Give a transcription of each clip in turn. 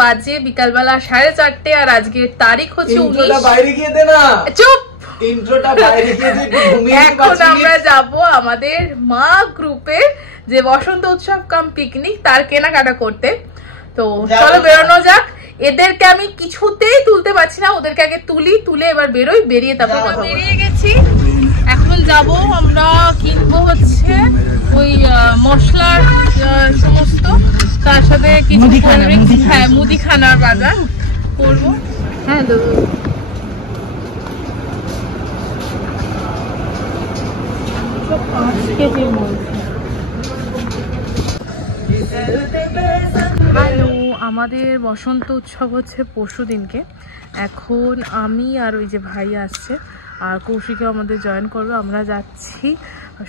বাজে বিকালবেলা 4:30 আর আজকের তারিখ হচ্ছে 19। বাইরে গিয়ে দে না, চুপ। ইন্ট্রোটা বাইরে গিয়ে দে, ঘুমিয়ে এখন আমরা যাব আমাদের মা গ্রুপে যে বসন্ত উৎসব কাম পিকনিক তার কেনাকাটা করতে। তো চলো বেরোনো যাক। এদেরকে আমি কিছুতেই তুলতে পারছি না, ওদেরকে আগে তুলে এবার বেরোই, বেরিয়ে তারপর কথা বলবো। বেরিয়ে গেছি, এখন যাব আমরা কিনবো হচ্ছে ওই মশলার সমস্ত, তার সাথে কিছু হ্যাঁ মুদিখানার বাজার করবো। হ্যাঁ হ্যালো, আমাদের বসন্ত উৎসব হচ্ছে পরশু দিনকে। এখন আমি আর ওই যে ভাই আসছে আর কৌশিকও আমাদের জয়েন করবে। আমরা যাচ্ছি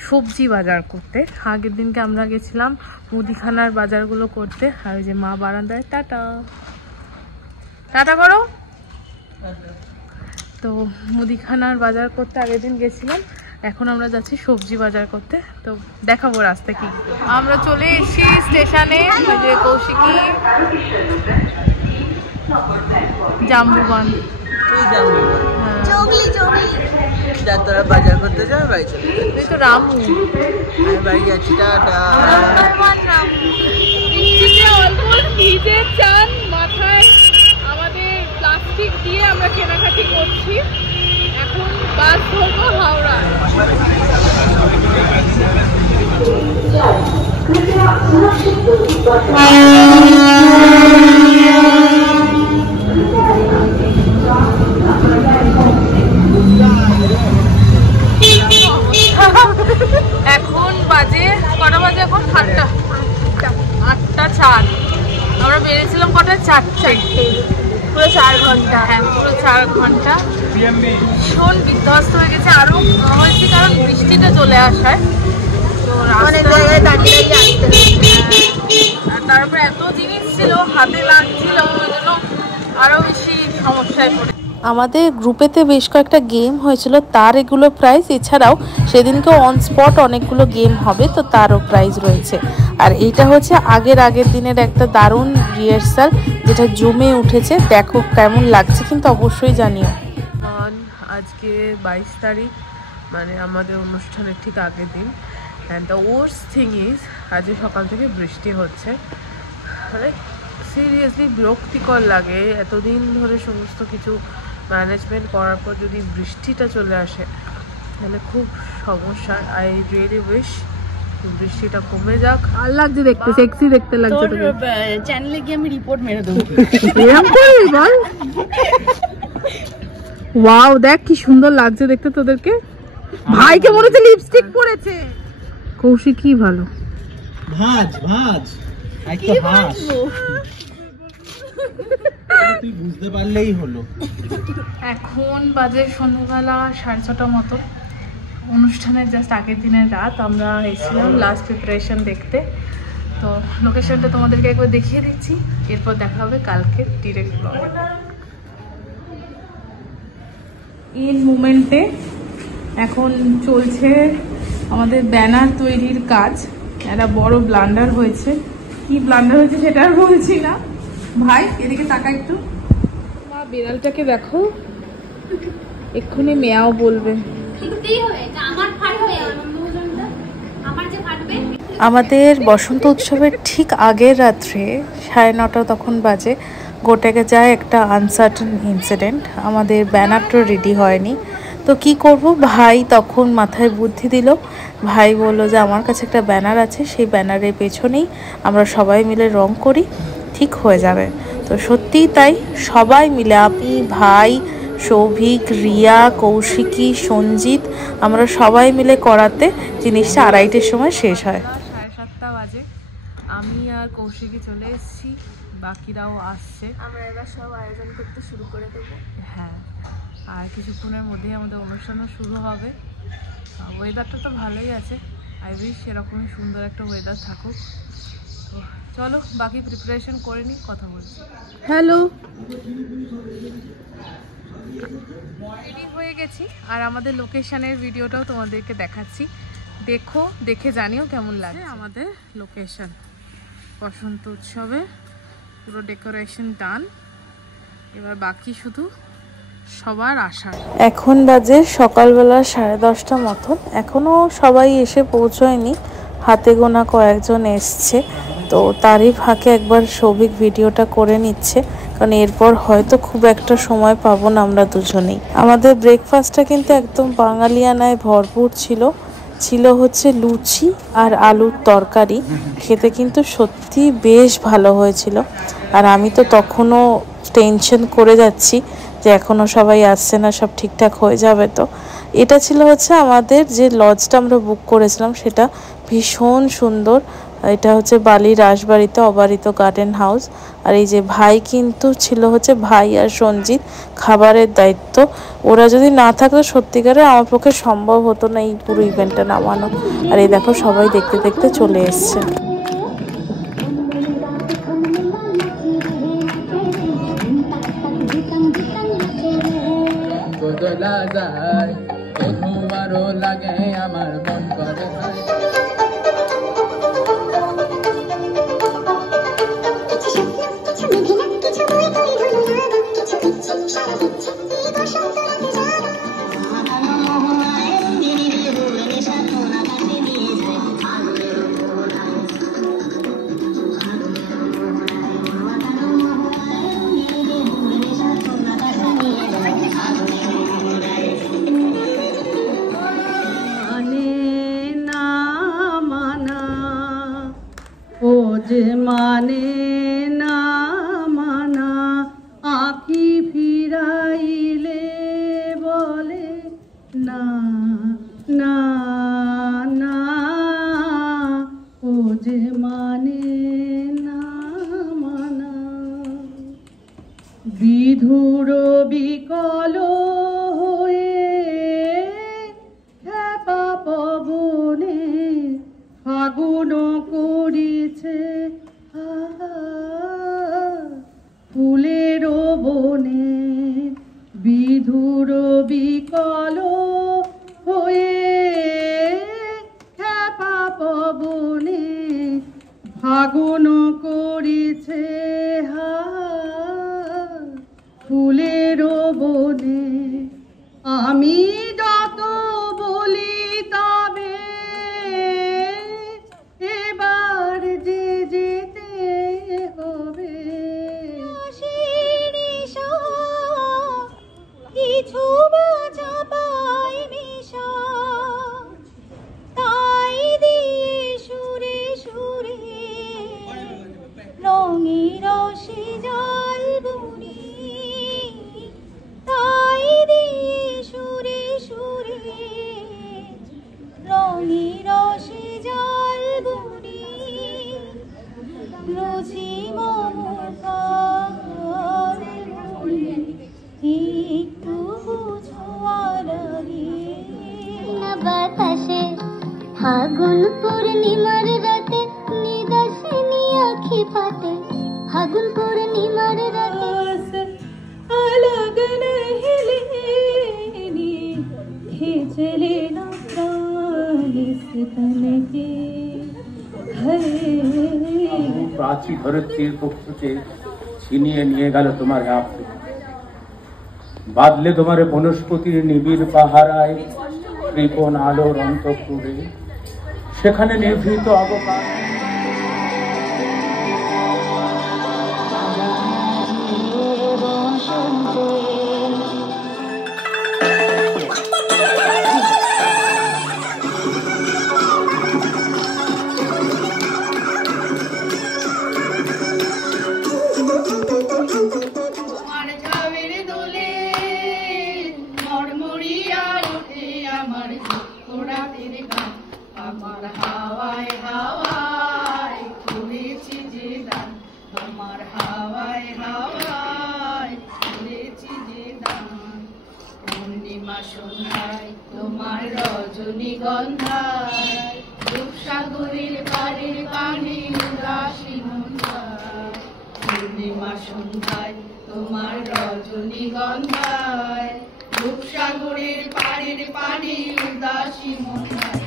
সবজি বাজার করতে। আগের দিনকে আমরা গেছিলাম মুদিখানার বাজারগুলো করতে। আর ওই যে মা বারান্দায় টাটা টাটা করো। তো মুদিখানার বাজার করতে আগের দিন গেছিলাম, এখন আমরা যাচ্ছি সবজি বাজার করতে। তো দেখাবো রাস্তা কি। আমরা চলে এসেছি স্টেশনে, যে কৌশিকী জাম্বুবান তোরা বাজার করতে যাবে, বাড়ি চলে তুই তো রামু, আমি বাড়ি যাচ্ছি। টাটা। ভিজে চান মাথায়, আমাদের প্লাস্টিক দিয়ে আমরা কেনাকাটি করছি। এখন বাস ধরবো হাওড়া। এখন বাজে কটা বাজে? এখন 8:04। আমরা বেরিয়েছিলাম কটা? 4টে, পুরো 4 ঘন্টা। হ্যাঁ পুরো 4 ঘন্টা। ভীষণ বিধ্বস্ত হয়ে গেছে, আরো হয়েছে কারণ বৃষ্টিটা চলে আসায়। তো তারপরে এত জিনিস ছিল, হাতে লাগছিল, ওই জন্য আরো বেশি সমস্যায় পড়ে। আমাদের গ্রুপেতে বেশ কয়েকটা গেম হয়েছিল, তার এগুলো প্রাইজ। এছাড়াও সেদিনকে অন স্পট অনেকগুলো গেম হবে, তো তারও প্রাইজ রয়েছে। আর এইটা হচ্ছে আগের দিনের একটা দারুণ রিহার্সাল, যেটা জমে উঠেছে। দেখো কেমন লাগছে কিন্তু অবশ্যই জানিও। আজকে 22 তারিখ, মানে আমাদের অনুষ্ঠানের ঠিক আগের দিন। And the worst thing is আজকে সকাল থেকে বৃষ্টি হচ্ছে। মানে সিরিয়াসলি বিরক্তিকর লাগে, এতদিন ধরে সমস্ত কিছু ম্যানেজমেন্ট করার পর যদি বৃষ্টিটা চলে আসে তাহলে খুব সমস্যা। আই রিয়েলি উইশ বৃষ্টিটা কমে যাক। আর লাগছে দেখতে, সেক্সি দেখতে লাগছে। তোর চ্যানেলে গিয়ে আমি রিপোর্ট মেরে দেবো। এরকম করবি বল? ওয়াও, দেখ কি সুন্দর লাগছে দেখতে তোদেরকে। ভাইকে মনে হচ্ছে লিপস্টিক পরেছে। কৌশিক কি ভালো ভাজ একটা হাস, তুই বুঝতে পারলেই হলো। এখন বাজে সন্ধ্যাবেলা 6:30 মতো। অনুষ্ঠানের জাস্ট আগের দিনের রাত আমরা এসেছিলাম লাস্ট প্রিপারেশন দেখতে। তো লোকেশনটা তোমাদেরকে একবার দেখিয়ে দিচ্ছি, এরপর দেখা হবে কালকে ডিরেক্ট ব্লগে। ইন মুমেন্টে এখন চলছে আমাদের ব্যানার তৈরির কাজ। একটা বড় ব্লান্ডার হয়েছে, কি ব্লান্ডার হয়েছে সেটা আর বলছি না। ভাই এদিকে তাকা একটু। মা বিড়ালটাকে দেখো, এক্ষুনি মেয়াও বলবে। আমাদের বসন্ত উৎসবের ঠিক আগের রাত্রে 9:30 তখন বাজে, ঘটে যায় একটা আনসার্টেন ইনসিডেন্ট। আমাদের ব্যানারটা রেডি হয়নি, তো কি করব। ভাই তখন মাথায় বুদ্ধি দিল। ভাই বলল যে আমার কাছে একটা ব্যানার আছে, সেই ব্যানারের পেছনেই আমরা সবাই মিলে রং করি, ঠিক হয়ে যাবে। তো সত্যিই তাই, সবাই মিলে, আমি, ভাই, সৌভিক, রিয়া, কৌশিকী, সঞ্জিত, আমরা সবাই মিলে করাতে জিনিসটা 2:30-এর সময় শেষ হয়। 7:30 বাজে, আমি আর কৌশিকী চলে এসেছি, বাকিরাও আসছে। আমরা এবার সব আয়োজন করতে শুরু করে দেবো। হ্যাঁ, আর কিছুক্ষণের মধ্যেই আমাদের অনুষ্ঠানও শুরু হবে। ওয়েদারটা তো ভালোই আছে, আই উইশ এরকমই সুন্দর একটা ওয়েদার থাকুক। তো চলো বাকি প্রিপারেশন করে নিই, কথা বলছি। হ্যালো, রেডি হয়ে গেছি আর আমাদের লোকেশনের ভিডিওটাও তোমাদেরকে দেখাচ্ছি। দেখো, দেখে জানিও কেমন লাগে। আমাদের লোকেশন বসন্ত উৎসবে পুরো ডেকোরেশন ডান, এবার বাকি শুধু সবার আসার। এখন বাজে সকালবেলা 10:30 মতন, এখনও সবাই এসে পৌঁছয়নি, হাতে গোনা কয়েকজন এসছে। তো তারই ফাঁকে একবার সৌভিক ভিডিওটা করে নিচ্ছে, কারণ এরপর হয়তো খুব একটা সময় পাবো না আমরা দুজনেই। আমাদের ব্রেকফাস্টটা কিন্তু একদম বাঙালিয়ানায় ভরপুর ছিল হচ্ছে লুচি আর আলুর তরকারি। খেতে কিন্তু সত্যি বেশ ভালো হয়েছিল। আর আমি তো তখনও টেনশন করে যাচ্ছি যে এখনও সবাই আসছে না, সব ঠিকঠাক হয়ে যাবে তো। এটা ছিল হচ্ছে আমাদের যে লজটা আমরা বুক করেছিলাম, সেটা ভীষণ সুন্দর। এটা হচ্ছে বালির রাসবাড়িতে অবারিত গার্ডেন হাউস। আর এই যে ভাই কিন্তু ছিল হচ্ছে ভাই আর সঞ্জিত খাবারের দায়িত্ব। ওরা যদি না থাকতো সত্যিকারে আমার পক্ষে সম্ভব হতো না এই পুরো ইভেন্টটা নামানো। আর এই দেখো সবাই দেখতে দেখতে চলে এসছে। লাগে আমার মন করে মানে না মানা আঁখি ফিরাইলে বলে না না না, ও যে মানে না মানা। বিধুর বিকল হয়ে খেপা পবনে ফাগুন করিছে ফুলের বনে। বিধুর বিকল হয়ে খেপা পবনে ফাগুন করিছে ফুলের বনে। আমি যত বলি তবে এবার যে যেতে হবে। কিছু বাজা পাই নিশা, তাই দিয়ে সুরে সুরে রঙি রসে জল বুনি, তাই দিয়ে সুরে সুরে রঙি রসে জল বুনি। রুচি মমকার একটু বুঝোয়ারি না বাতাসে ফাগুন পূর্ণিমার রাতে নিদাসিনী আখি পাতে। ফাগুন পূর্ণিমার রাতে अलग नहीं लेनी खींच लेना प्राण इस तन के। প্রাচী ধরিত্রীর পক্ষ থেকে ছিনিয়ে নিয়ে গেল তোমার হাত, বাদলে তোমার বনস্পতির নিবিড় পাহারায় কৃপণ আলোর অন্তঃপুরে, সেখানে নিভৃত অবকাশ। আমার হাওয়ায় হাওয়ায় ঘুরেছি যে দান, আমার হাওয়ায় হাওয়ায় ঘুরেছি যে দান। পূর্ণিমা সন্ধ্যায় তোমার রজনীগন্ধায় রূপসাগরের পাড়ের পানি উদাসী মন্দায়। পূর্ণিমা সন্ধ্যায় তোমার রজনীগন্ধায় রূপসাগরের পাড়ের পানি উদাসী মন্দায়।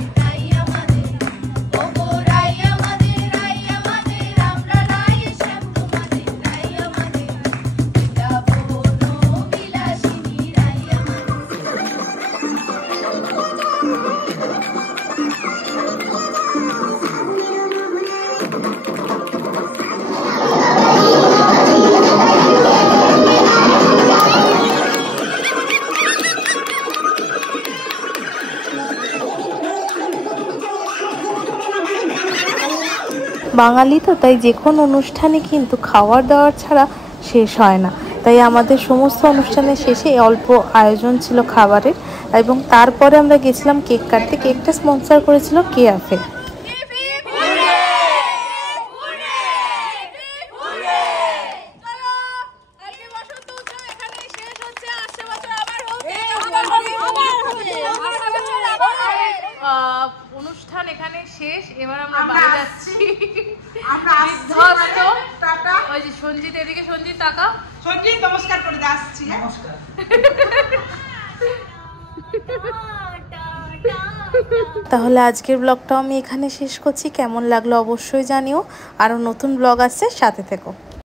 বাঙালি তো, তাই যে কোনো অনুষ্ঠানে কিন্তু খাওয়ার দাওয়ার ছাড়া শেষ হয় না। তাই আমাদের সমস্ত অনুষ্ঠানের শেষে অল্প আয়োজন ছিল খাবারের, এবং তারপরে আমরা গেছিলাম কেক কাটতে। কেকটা স্পন্সর করেছিল কেয়াফে। অনুষ্ঠান এখানে শেষ, এবার আমরা বাড়ি যাচ্ছি। ওই যে সঞ্জিত, এদিকে সঞ্জিত টাকা, সঞ্জিত নমস্কার করে আসছি। নমস্কার। তাহলে আজকের ব্লগটাও আমি এখানে শেষ করছি। কেমন লাগলো অবশ্যই জানিও। আরো নতুন ব্লগ আসছে, সাথে থেকো।